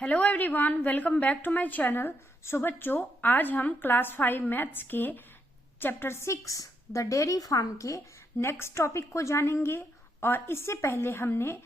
Hello everyone, welcome back to my channel. So बच्चों, आज हम क्लास 5 मैथ्स के चैप्टर 6 द डेयरी फार्म के नेक्स्ट टॉपिक को जानेंगे। और इससे पहले हमने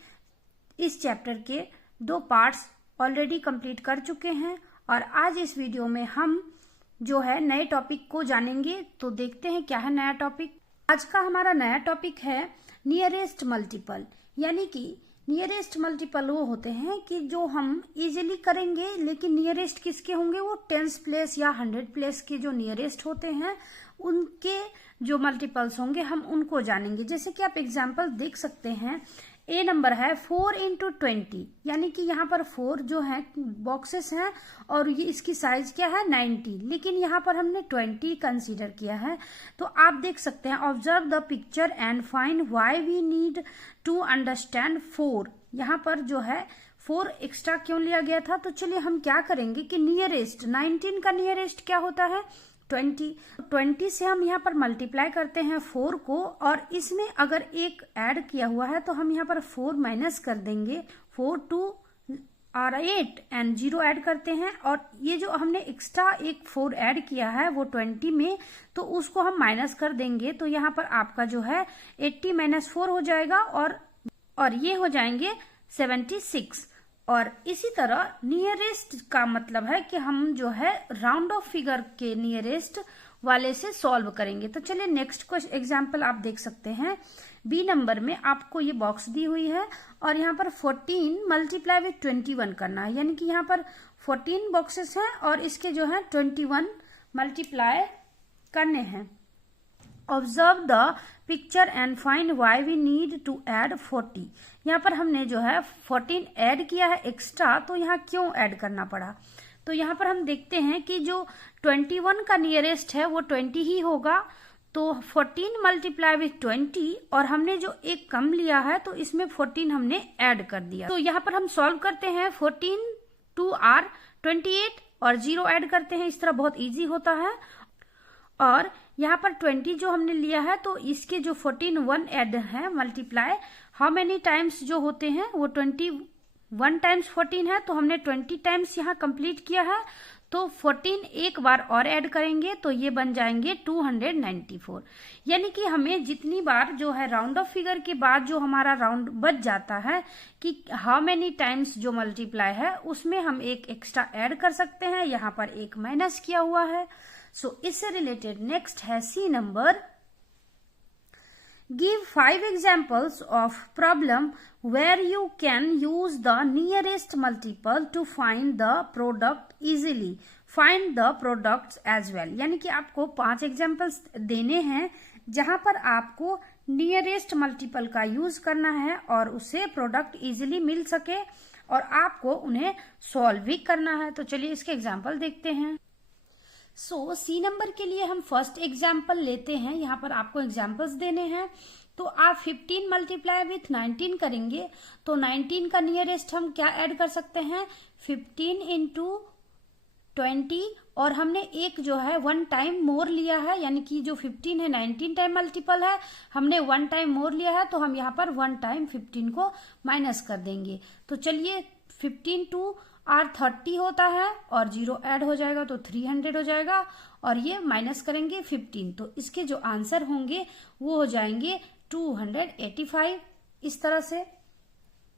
इस चैप्टर के 2 पार्ट्स ऑलरेडी कंप्लीट कर चुके हैं और आज इस वीडियो में हम जो है नए टॉपिक को जानेंगे। तो देखते हैं क्या है नया टॉपिक। आज का हमारा नया टॉपिक है नियरेस्ट मल्टीपल। यानी कि नियरेस्ट मल्टीपल वो होते हैं कि जो हम इजीली करेंगे, लेकिन नियरेस्ट किसके होंगे, वो 10th प्लेस या 100 प्लेस के जो नियरेस्ट होते हैं उनके जो मल्टीपल्स होंगे हम उनको जानेंगे। जैसे कि आप एग्जांपल देख सकते हैं, ए नंबर है 4 × 20, यानी कि यहाँ पर 4 जो है बॉक्सेस हैं और ये इसकी साइज क्या है 90, लेकिन यहाँ पर हमने 20 कंसीडर किया है। तो आप देख सकते हैं, observe the picture and find why we need to understand 4। यहाँ पर जो है 4 एक्स्ट्रा क्यों लिया गया था। तो चलिए हम क्या करेंगे कि नियरेस्ट 19 का नियरेस्ट क्या होता है 20 से हम यहाँ पर मल्टीप्लाई करते हैं 4 को, और इसमें अगर एक ऐड किया हुआ है तो हम यहाँ पर 4 माइनस कर देंगे। 4 2 और 8 एंड 0 ऐड करते हैं, और ये जो हमने एक्स्ट्रा एक 4 ऐड किया है वो 20 में, तो उसको हम माइनस कर देंगे। तो यहाँ पर आपका जो है 80 - 4 हो जाएगा और ये हो जाएंगे 76। और इसी तरह नियरेस्ट का मतलब है कि हम जो है राउंड ऑफ फिगर के नियरेस्ट वाले से सॉल्व करेंगे। तो चलिए नेक्स्ट क्वेश्चन एग्जांपल आप देख सकते हैं। बी नंबर में आपको ये बॉक्स दी हुई है और यहाँ पर 14 मल्टीप्लाई विथ 21 करना है। यानी कि यहाँ पर 14 बॉक्सेस हैं और इसके जो है 21 मल्टीप्लाई करने हैं। Observe the picture and find why we need to add 40। यहाँ पर हमने जो है 14 ऐड किया है एक्स्ट्रा, तो यहाँ क्यों ऐड करना पड़ा। तो यहाँ पर हम देखते हैं कि जो 21 का नियरेस्ट है वो 20 ही होगा। तो 14 मल्टीप्लाई विथ 20 और हमने जो एक कम लिया है तो इसमें 14 हमने ऐड कर दिया। तो यहाँ पर हम सॉल्व करते हैं। 14 2 आर 28 और 0 ऐड करते हैं। इस तरह बहुत इजी होता है। और यहाँ पर 20 जो हमने लिया है तो इसके जो 14 1 ऐड है मल्टीप्लाई, हाउ मेनी टाइम्स जो होते हैं वो 21 टाइम्स 14 है, तो हमने 20 टाइम्स यहाँ कंप्लीट किया है। तो 14 एक बार और ऐड करेंगे तो ये बन जाएंगे 294। यानी कि हमें जितनी बार जो है राउंड ऑफ फिगर के बाद जो हमारा राउंड बच जाता है कि हाउ मेनी टाइम्स जो मल्टीप्लाई है, उसमें हम एक एक्स्ट्रा ऐड कर सकते हैं। यहाँ पर एक माइनस किया हुआ है। सो इससे रिलेटेड नेक्स्ट है सी number. Give 5 examples of problem where you can use the nearest multiple to find the product easily. Find the products as well. यानी कि आपको 5 एग्जाम्पल्स देने हैं जहां पर आपको नियरेस्ट मल्टीपल का यूज करना है और उससे प्रोडक्ट इजीली मिल सके और आपको उन्हें सॉल्व भी करना है। तो चलिए इसके एग्जाम्पल देखते हैं। सो सी नंबर के लिए हम फर्स्ट एग्जाम्पल लेते हैं। यहाँ पर आपको एग्जाम्पल्स देने हैं। तो आप 15 मल्टीप्लाई विथ 19 करेंगे तो 19 का नियरेस्ट हम क्या ऐड कर सकते हैं 15 × 20, और हमने एक जो है 1 टाइम मोर लिया है। यानी कि जो 15 है 19 टाइम मल्टीपल है, हमने 1 टाइम मोर लिया है तो हम यहाँ पर 1 टाइम 15 को माइनस कर देंगे। तो चलिए 15 2 आर 30 होता है और 0 ऐड हो जाएगा तो 300 हो जाएगा, और ये माइनस करेंगे 15, तो इसके जो आंसर होंगे वो हो जाएंगे 285। इस तरह से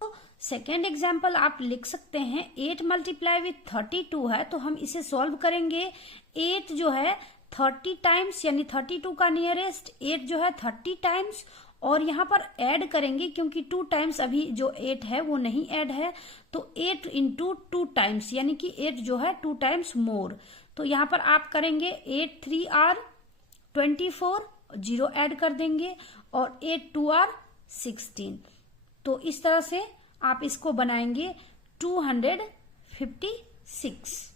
तो सेकेंड एग्जाम्पल आप लिख सकते हैं। 8 मल्टीप्लाई विथ 32 है तो हम इसे सॉल्व करेंगे। 8 जो है 30 टाइम्स, यानी 32 का नियरेस्ट 8 जो है 30 टाइम्स, और यहाँ पर ऐड करेंगे क्योंकि 2 टाइम्स अभी जो 8 है वो नहीं ऐड है। तो 8 × 2 टाइम्स, यानी कि 8 जो है 2 टाइम्स मोर। तो यहाँ पर आप करेंगे 8 3 आर 24, 0 ऐड कर देंगे, और 8 2 आर 16। तो इस तरह से आप इसको बनाएंगे 256।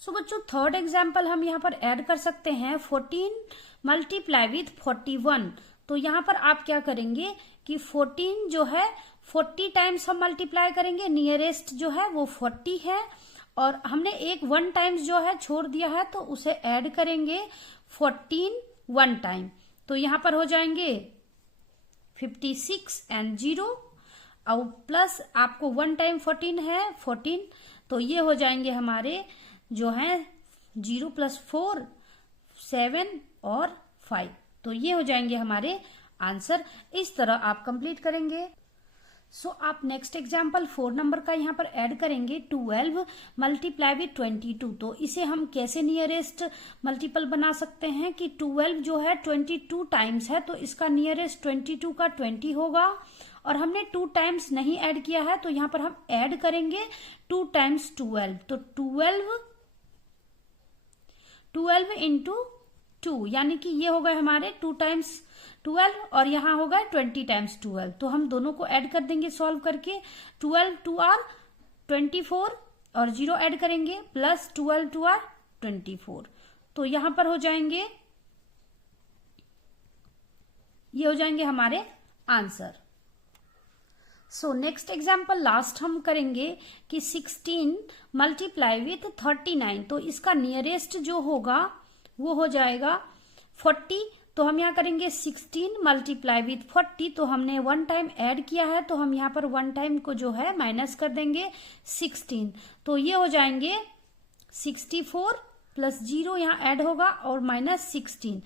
सो बच्चों थर्ड एग्जाम्पल हम यहाँ पर ऐड कर सकते हैं। 14 मल्टीप्लाई विथ 41। तो यहाँ पर आप क्या करेंगे कि 14 जो है 40 टाइम्स हम मल्टीप्लाई करेंगे। नियरेस्ट जो है वो 40 है और हमने एक 1 टाइम्स जो है छोड़ दिया है तो उसे ऐड करेंगे 14 1 टाइम। तो यहाँ पर हो जाएंगे 56 एंड 0। और प्लस आपको 1 टाइम 14 है 14, तो ये हो जाएंगे हमारे जो है 0 + 4 7 और 5, तो ये हो जाएंगे हमारे आंसर। इस तरह आप कंप्लीट करेंगे। सो आप नेक्स्ट एग्जाम्पल 4 नंबर का यहाँ पर ऐड करेंगे 12 मल्टीप्लाई विथ 22। तो इसे हम कैसे नियरेस्ट मल्टीपल बना सकते हैं कि 12 जो है 22 टाइम्स है, तो इसका नियरेस्ट 22 का 20 होगा, और हमने 2 टाइम्स नहीं ऐड किया है, तो यहाँ पर हम ऐड करेंगे 2 टाइम्स 12, तो 12 इंटू 2, यानी कि ये हो गए हमारे 2 टाइम्स 12 और यहाँ होगा 20 टाइम्स 12, तो हम दोनों को ऐड कर देंगे सॉल्व करके। 12 2 आर 24 और 0 ऐड करेंगे, प्लस 12 2 आर 24, तो यहां पर हो जाएंगे, ये हो जाएंगे हमारे answer. So next example last हम करेंगे कि 16 मल्टीप्लाई विथ 39, तो इसका नियरेस्ट जो होगा वो हो जाएगा 40, तो हम यहाँ करेंगे 16 मल्टीप्लाई विथ 40, तो हमने 1 टाइम ऐड किया है, तो हम यहाँ पर 1 टाइम को जो है माइनस कर देंगे 16, तो ये हो जाएंगे 64 प्लस 0 यहाँ ऐड होगा और माइनस 16,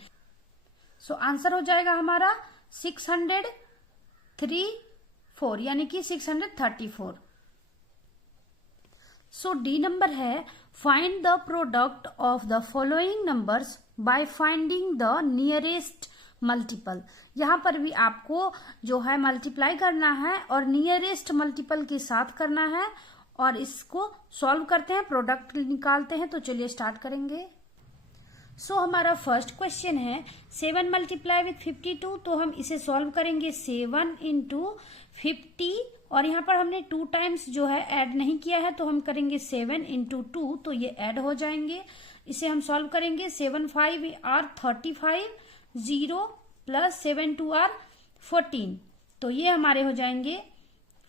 सो आंसर हो जाएगा हमारा 634, यानी कि 634। सो डी नंबर है find the product of the following numbers by finding the nearest multiple. यहाँ पर भी आपको जो है मल्टीप्लाई करना है और नियरेस्ट मल्टीपल के साथ करना है, और इसको सॉल्व करते हैं, प्रोडक्ट निकालते हैं। तो चलिए स्टार्ट करेंगे। सो हमारा फर्स्ट क्वेश्चन है 7 मल्टीप्लाई विथ 52, तो हम इसे सॉल्व करेंगे 7 इंटू 50, और यहाँ पर हमने 2 टाइम्स जो है ऐड नहीं किया है, तो हम करेंगे 7 इंटू 2, तो ये ऐड हो जाएंगे। इसे हम सॉल्व करेंगे 7 5 आर 35, 0 प्लस 7 2 आर 14, तो ये हमारे हो जाएंगे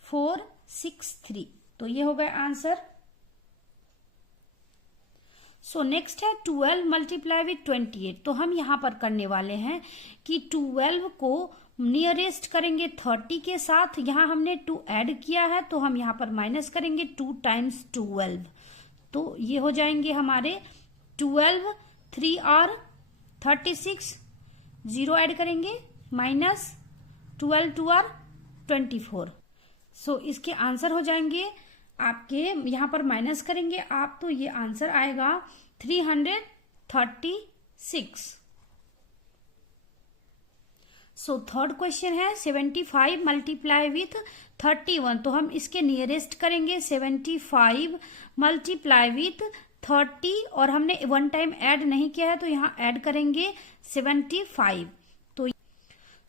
463, तो ये हो गए आंसर। सो नेक्स्ट है 12 मल्टीप्लाई विथ 28, तो हम यहाँ पर करने वाले हैं कि 12 को नियरेस्ट करेंगे 30 के साथ, यहाँ हमने 2 ऐड किया है, तो हम यहाँ पर माइनस करेंगे 2 टाइम्स 12, तो ये हो जाएंगे हमारे 12 3 आर 36, 0 ऐड करेंगे माइनस 12 2 आर 24, सो इसके आंसर हो जाएंगे आपके, यहां पर माइनस करेंगे आप, तो ये आंसर आएगा 336। सो थर्ड क्वेश्चन है 75 मल्टीप्लाई विथ 31, तो हम इसके नियरेस्ट करेंगे 75 मल्टीप्लाई विथ 30, और हमने 1 टाइम ऐड नहीं किया है, तो यहाँ ऐड करेंगे 75, तो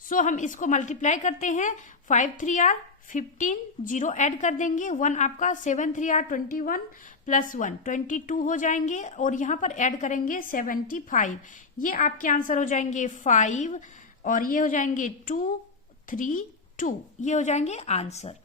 सो हम इसको मल्टीप्लाई करते हैं 5 3 आर 15, 0 ऐड कर देंगे, 1 आपका 7 3 आर 21 प्लस 1 22 हो जाएंगे, और यहाँ पर ऐड करेंगे 75, ये आपके आंसर हो जाएंगे 5, और ये हो जाएंगे 2 3 2, ये हो जाएंगे आंसर।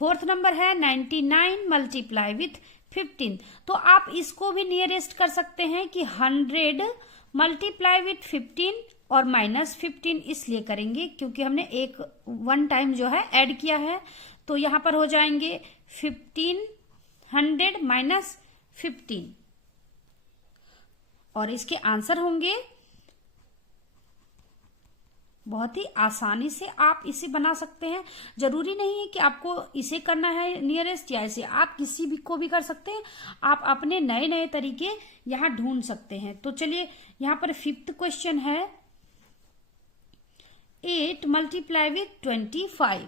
फोर्थ नंबर है 99 मल्टीप्लाई विथ 15, तो आप इसको भी नियरेस्ट कर सकते हैं कि 100 मल्टीप्लाई विथ 15 और माइनस 15 इसलिए करेंगे क्योंकि हमने 1 टाइम जो है ऐड किया है, तो यहां पर हो जाएंगे 1500 माइनस 15, और इसके आंसर होंगे, बहुत ही आसानी से आप इसे बना सकते हैं। जरूरी नहीं है कि आपको इसे करना है नियरेस्ट या इसे, आप किसी भी को भी कर सकते हैं, आप अपने नए नए तरीके यहां ढूंढ सकते हैं। तो चलिए यहां पर 5th क्वेश्चन है 8 मल्टीप्लाई विथ 25,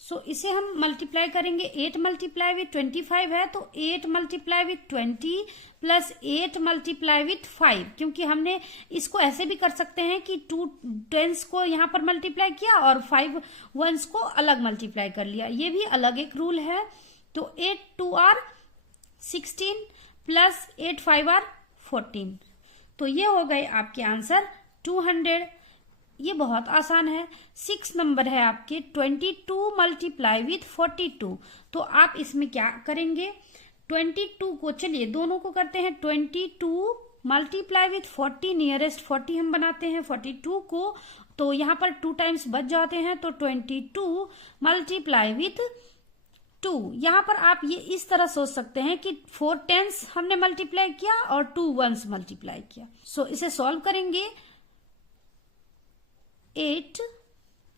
सो इसे हम मल्टीप्लाई करेंगे, 8 मल्टीप्लाई विथ 25 है, तो 8 multiply with 20 plus 8 multiply with 5, क्योंकि हमने इसको ऐसे भी कर सकते हैं कि 2 10s को यहाँ पर मल्टीप्लाई किया और 5 1s को अलग मल्टीप्लाई कर लिया, ये भी अलग एक रूल है। तो 8 2 आर 16 प्लस 8 5 आर 14, तो ये हो गए आपके आंसर 200, ये बहुत आसान है। 6 नंबर है आपके 22 मल्टीप्लाई विथ 42, तो आप इसमें क्या करेंगे, 22 को, चलिए दोनों को करते हैं, 22 मल्टीप्लाई विथ 40, नियरेस्ट 40 हम बनाते हैं 42 को, तो यहाँ पर 2 टाइम्स बच जाते हैं, तो 22 मल्टीप्लाई विथ 2। यहाँ पर आप ये इस तरह सोच सकते हैं कि 4 10s हमने मल्टीप्लाई किया और 2 1s मल्टीप्लाई किया। सो इसे सॉल्व करेंगे, 8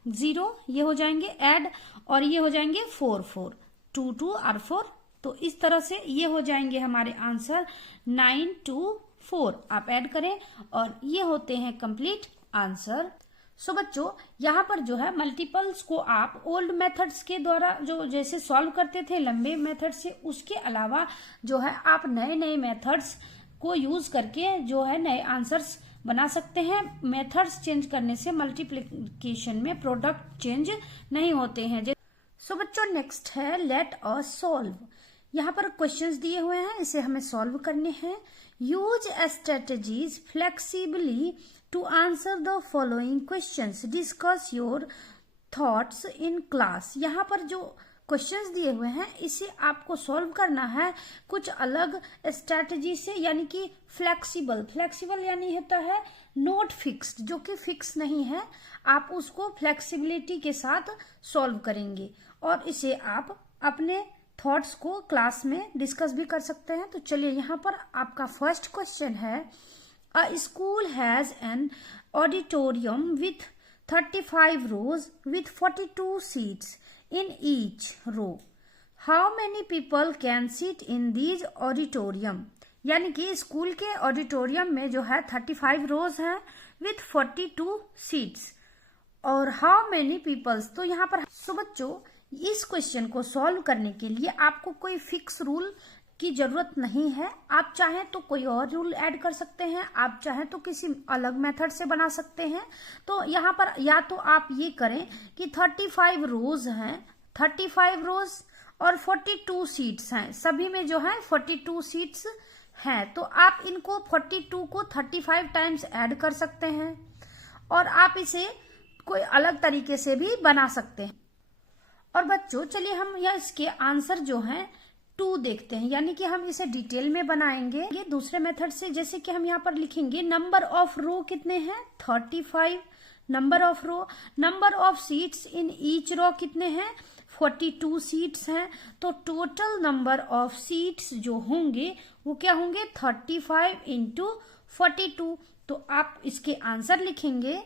0 ये हो जाएंगे ऐड, और ये हो जाएंगे 4 4 2 2 और 4। तो इस तरह से ये हो जाएंगे हमारे आंसर 9 2 4। आप ऐड करें और ये होते हैं कंप्लीट आंसर। सो बच्चों यहाँ पर जो है मल्टीपल्स को आप ओल्ड मेथड्स के द्वारा जो जैसे सॉल्व करते थे लंबे मेथड से, उसके अलावा जो है आप नए नए मेथड्स को यूज करके जो है नए आंसर्स बना सकते हैं। मेथड्स चेंज करने से मल्टीप्लिकेशन में प्रोडक्ट चेंज नहीं होते हैं। सो बच्चों नेक्स्ट है लेट अस सॉल्व। यहाँ पर क्वेश्चंस दिए हुए हैं, इसे हमें सॉल्व करने हैं। Use strategies flexibly to answer the following questions, discuss your thoughts in class. यहाँ पर जो क्वेश्चंस दिए हुए हैं इसे आपको सॉल्व करना है कुछ अलग स्ट्रेटेजी से, यानी कि फ्लेक्सिबल यानी होता है नोट फिक्स्ड, जो कि फिक्स नहीं है, आप उसको फ्लेक्सिबिलिटी के साथ सॉल्व करेंगे और इसे आप अपने थॉट्स को क्लास में डिस्कस भी कर सकते हैं। तो चलिए यहाँ पर आपका फर्स्ट क्वेश्चन है, a school has an auditorium with 35 rows with 42 seats in each row. How many people can sit in these auditorium? यानी कि स्कूल के ऑडिटोरियम में जो है 35 rows हैं with 42 seats और how many peoples। तो यहाँ पर सो बच्चों इस क्वेश्चन को सॉल्व करने के लिए आपको कोई फिक्स रूल की जरूरत नहीं है। आप चाहें तो कोई और रूल ऐड कर सकते हैं, आप चाहें तो किसी अलग मेथड से बना सकते हैं। तो यहाँ पर या तो आप ये करें कि 35 रोज हैं, 35 रोज और 42 सीट्स हैं, सभी में जो है 42 सीट्स हैं। तो आप इनको 42 को 35 टाइम्स ऐड कर सकते हैं और आप इसे कोई अलग तरीके से भी बना सकते हैं। और बच्चों चलिए हम यहाँ इसके आंसर जो हैं 2 देखते हैं, यानी कि हम इसे डिटेल में बनाएंगे ये दूसरे मेथड से। जैसे कि हम यहाँ पर लिखेंगे नंबर ऑफ रो कितने हैं 35 number of row, number of seats in each row कितने हैं 42 सीट्स हैं। तो टोटल नंबर ऑफ सीट्स जो होंगे वो क्या होंगे 35 इंटू 42। तो आप इसके आंसर लिखेंगे।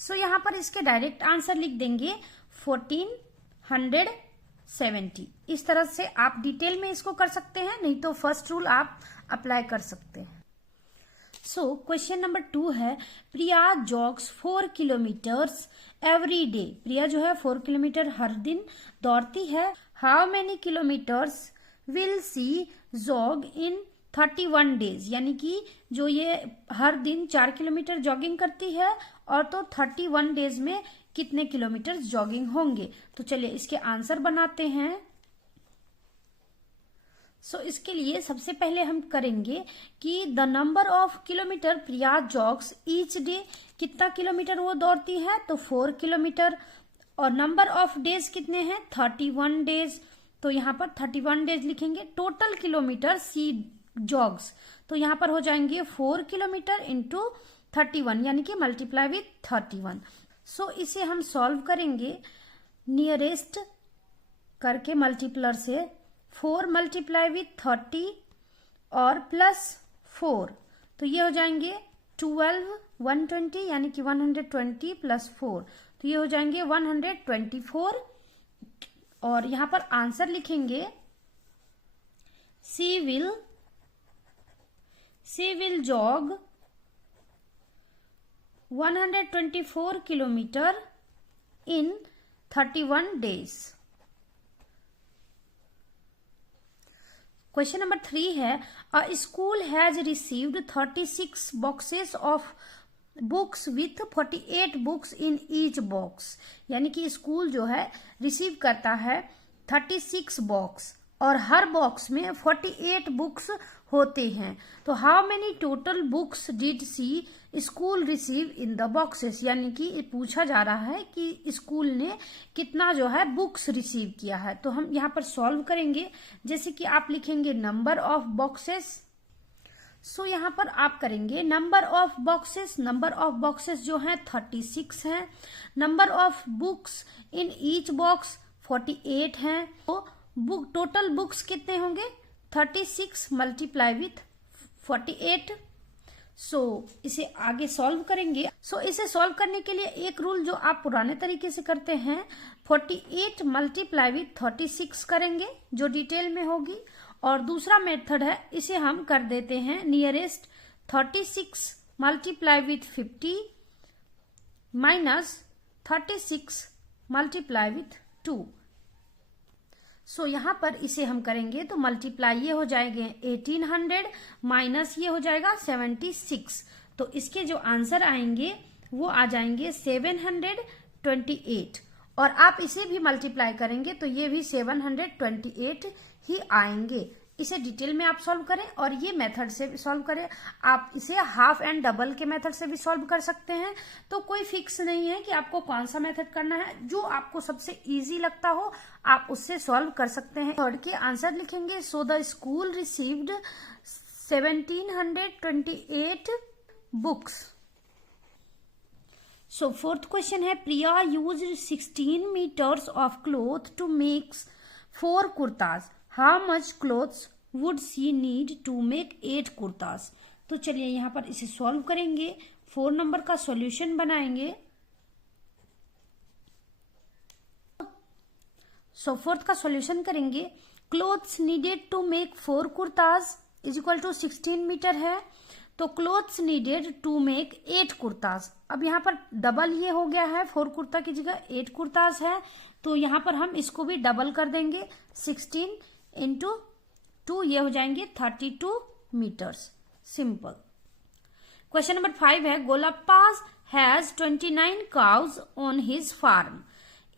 सो यहाँ पर इसके डायरेक्ट आंसर लिख देंगे 1470। इस तरह से आप डिटेल में इसको कर सकते हैं, नहीं तो फर्स्ट रूल आप अप्लाई कर सकते हैं। सो क्वेश्चन नंबर 2 है, प्रिया जॉग्स 4 किलोमीटर्स एवरी डे। प्रिया जो है 4 किलोमीटर हर दिन दौड़ती है। How many kilometres will see jog in 31 days, यानी कि जो ये हर दिन 4 किलोमीटर जॉगिंग करती है और तो 31 डेज में कितने किलोमीटर जॉगिंग होंगे। तो चलिए इसके आंसर बनाते हैं। सो इसके लिए सबसे पहले हम करेंगे कि the number of kilometre Priya जॉग्स each day, कितना किलोमीटर वो दौड़ती है तो 4 किलोमीटर, और नंबर ऑफ डेज कितने हैं 31 डेज। तो यहाँ पर 31 डेज लिखेंगे। टोटल किलोमीटर सी जॉग्स, तो यहाँ पर हो जाएंगे 4 किलोमीटर इंटू 31, यानी कि मल्टीप्लाई विथ 31। सो इसे हम सॉल्व करेंगे नियरेस्ट करके मल्टीप्लर से, 4 मल्टीप्लाई विथ 30 और प्लस 4, तो ये हो जाएंगे 12 120, यानी कि 120 प्लस 4, तो ये हो जाएंगे 124। और यहाँ पर आंसर लिखेंगे she will jog 124 kilometre in 31 days. Question number 3 है, a school has received 36 boxes of books with 48 books in each box, यानी कि स्कूल जो है रिसीव करता है 36 बॉक्स और हर बॉक्स में 48 बुक्स होते हैं। तो how many total books did the school receive in the boxes, यानी कि पूछा जा रहा है कि स्कूल ने कितना जो है बुक्स रिसीव किया है। तो हम यहाँ पर सॉल्व करेंगे। जैसे कि आप लिखेंगे नंबर ऑफ बॉक्सेस, सो यहाँ पर आप करेंगे number of boxes. Number of boxes जो है 36 है। Number of books in each box 48 है। तो बुक टोटल बुक्स कितने होंगे 36 मल्टीप्लाई विथ 48। सो इसे आगे सॉल्व करेंगे। इसे सॉल्व करने के लिए एक रूल जो आप पुराने तरीके से करते हैं 48 मल्टीप्लाई विथ 36 करेंगे जो डिटेल में होगी। और दूसरा मेथड है इसे हम कर देते हैं nearest 36 multiply with 50 minus 36 multiply with 2। यहाँ पर इसे हम करेंगे तो मल्टीप्लाई ये हो जाएंगे 1800 माइनस ये हो जाएगा 76। तो इसके जो आंसर आएंगे वो आ जाएंगे 728। और आप इसे भी मल्टीप्लाई करेंगे तो ये भी 728 ही आएंगे। इसे डिटेल में आप सॉल्व करें और ये मेथड से भी सॉल्व करें। आप इसे हाफ एंड डबल के मेथड से भी सॉल्व कर सकते हैं। तो कोई फिक्स नहीं है कि आपको कौन सा मेथड करना है, जो आपको सबसे इजी लगता हो आप उससे सॉल्व कर सकते हैं। थर्ड के आंसर लिखेंगे। So the school received 1728 books. So fourth question है Priya used 16 metres of cloth to make 4 kurtas. How much cloths would she need to make 8 kurtas. तो चलिए यहाँ पर इसे सॉल्व करेंगे। 4 नंबर का सॉल्यूशन बनाएंगे। फोर्थ का सॉल्यूशन करेंगे। Clothes needed to make 4 kurtas is equal to 16 metre है। तो clothes needed to make 8 kurtas. अब यहाँ पर डबल ये हो गया है, 4 कुर्ता की जगह 8 कुर्ताज है। तो यहाँ पर हम इसको भी डबल कर देंगे। 16 इंटू 2 ये हो जाएंगे 32 मीटर्स। सिंपल। क्वेश्चन नंबर 5 है Golappa has 29 cows on his farm.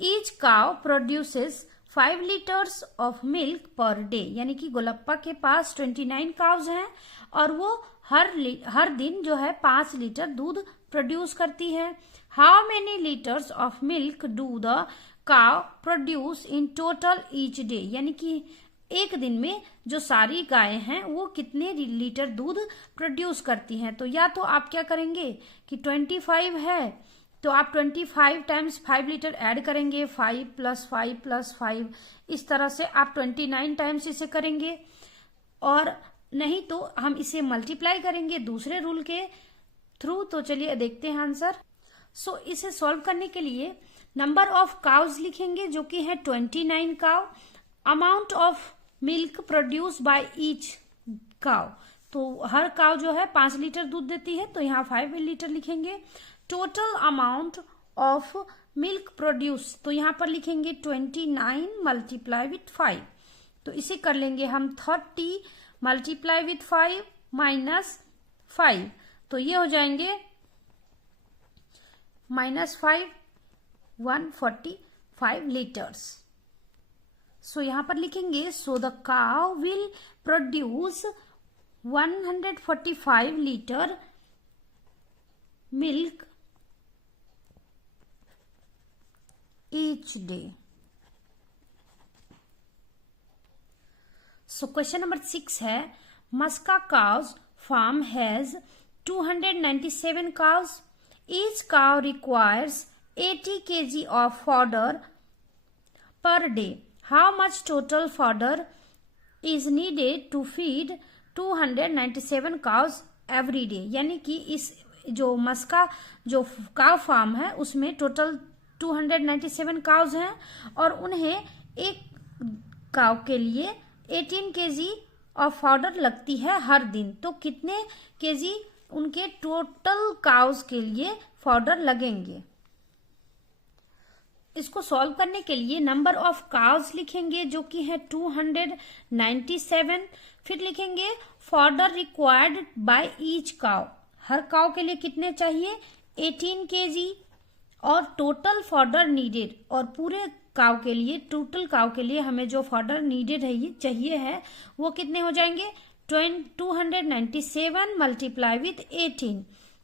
Each cow produces 5 litres of milk per day. यानी कि गोलप्पा के पास 29 काउज हैं और वो हर दिन जो है 5 लीटर दूध प्रोड्यूस करती है। How many litres of milk do the cow produce in total each day. यानी कि एक दिन में जो सारी गायें हैं वो कितने लीटर दूध प्रोड्यूस करती हैं। तो या तो आप क्या करेंगे कि 25 है तो आप 25 टाइम्स 5 लीटर ऐड करेंगे, 5 + 5 + 5, इस तरह से आप 29 टाइम्स इसे करेंगे। और नहीं तो हम इसे मल्टीप्लाई करेंगे दूसरे रूल के थ्रू। तो चलिए देखते हैं आंसर। इसे सॉल्व करने के लिए नंबर ऑफ काउज लिखेंगे जो कि है 29 cow. Amount of milk produce by each cow. तो हर काउ जो है 5 लीटर दूध देती है तो यहाँ 5 लीटर लिखेंगे। Total amount of milk produce तो यहाँ पर लिखेंगे 29 मल्टीप्लाई विथ 5। तो इसे कर लेंगे हम 30 मल्टीप्लाई विथ 5 माइनस 5। तो ये हो जाएंगे -5 145 लीटर्स। यहाँ पर लिखेंगे so the cow will produce 145 litre milk each day. Question number 6 है Muska cows farm has 297 cows. Each cow requires 80 kg of fodder per day. How much total fodder is needed to feed 297 cows every day? यानी कि इस जो मस्का जो काव farm है उसमें total 297 cause हैं और उन्हें एक काव के लिए 18 केजी ऑफ पाउडर लगती है हर दिन। तो कितने केजी उनके टोटल काउज के लिए पाउडर लगेंगे? इसको सॉल्व करने के लिए नंबर ऑफ काउज लिखेंगे जो कि है 297। फिर लिखेंगे powder required by each cow. Her cow के लिए कितने चाहिए 18 केजी और टोटल फॉडर नीडेड और पूरे काव के लिए टोटल काव के लिए हमें जो फॉडर नीडेड है ये चाहिए है वो कितने हो जाएंगे 297 मल्टीप्लाई विथ 18।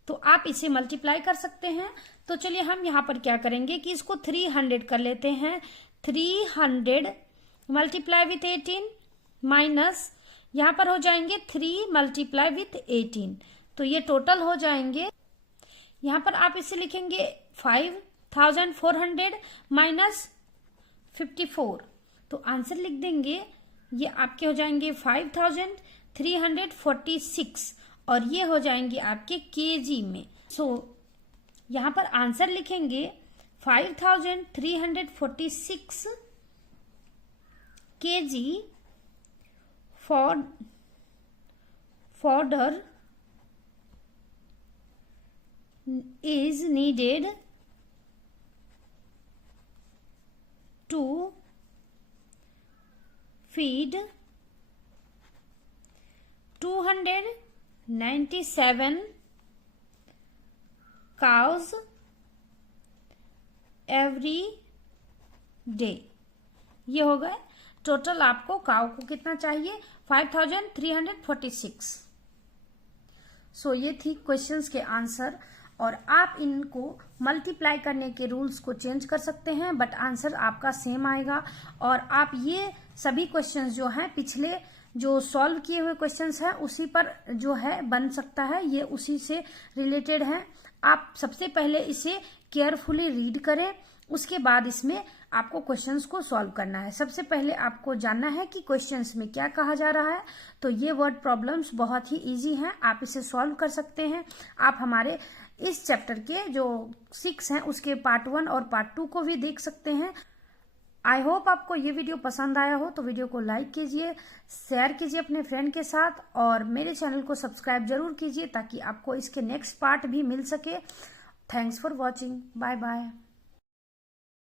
तो आप इसे मल्टीप्लाई कर सकते हैं। तो चलिए हम यहाँ पर क्या करेंगे कि इसको 300 कर लेते हैं। 300 मल्टीप्लाई विथ 18 माइनस यहाँ पर हो जाएंगे 3 मल्टीप्लाई विथ 18, तो ये टोटल हो जाएंगे। यहाँ पर आप इसे लिखेंगे 5400 माइनस 54, तो आंसर लिख देंगे, ये आपके हो जाएंगे 5346 और ये हो जाएंगे आपके केजी में। यहाँ पर आंसर लिखेंगे 5346 kg fodder is needed to feed 297 cows every day। ये हो गए टोटल, आपको काउ को कितना चाहिए 5346। ये थी क्वेश्चंस के आंसर, और आप इनको मल्टीप्लाई करने के रूल्स को चेंज कर सकते हैं, बट आंसर आपका सेम आएगा। और आप ये सभी क्वेश्चंस जो हैं पिछले जो सॉल्व किए हुए क्वेश्चंस हैं उसी पर जो है बन सकता है, ये उसी से रिलेटेड है। आप सबसे पहले इसे केयरफुली रीड करें, उसके बाद इसमें आपको क्वेश्चंस को सॉल्व करना है। सबसे पहले आपको जानना है कि क्वेश्चंस में क्या कहा जा रहा है। तो ये वर्ड प्रॉब्लम्स बहुत ही इजी हैं, आप इसे सॉल्व कर सकते हैं। आप हमारे इस चैप्टर के जो 6 हैं उसके पार्ट 1 और पार्ट 2 को भी देख सकते हैं। आई होप आपको ये वीडियो पसंद आया हो, तो वीडियो को लाइक कीजिए, शेयर कीजिए अपने फ्रेंड के साथ, और मेरे चैनल को सब्सक्राइब जरूर कीजिए ताकि आपको इसके नेक्स्ट पार्ट भी मिल सके। Thanks for watching, bye bye.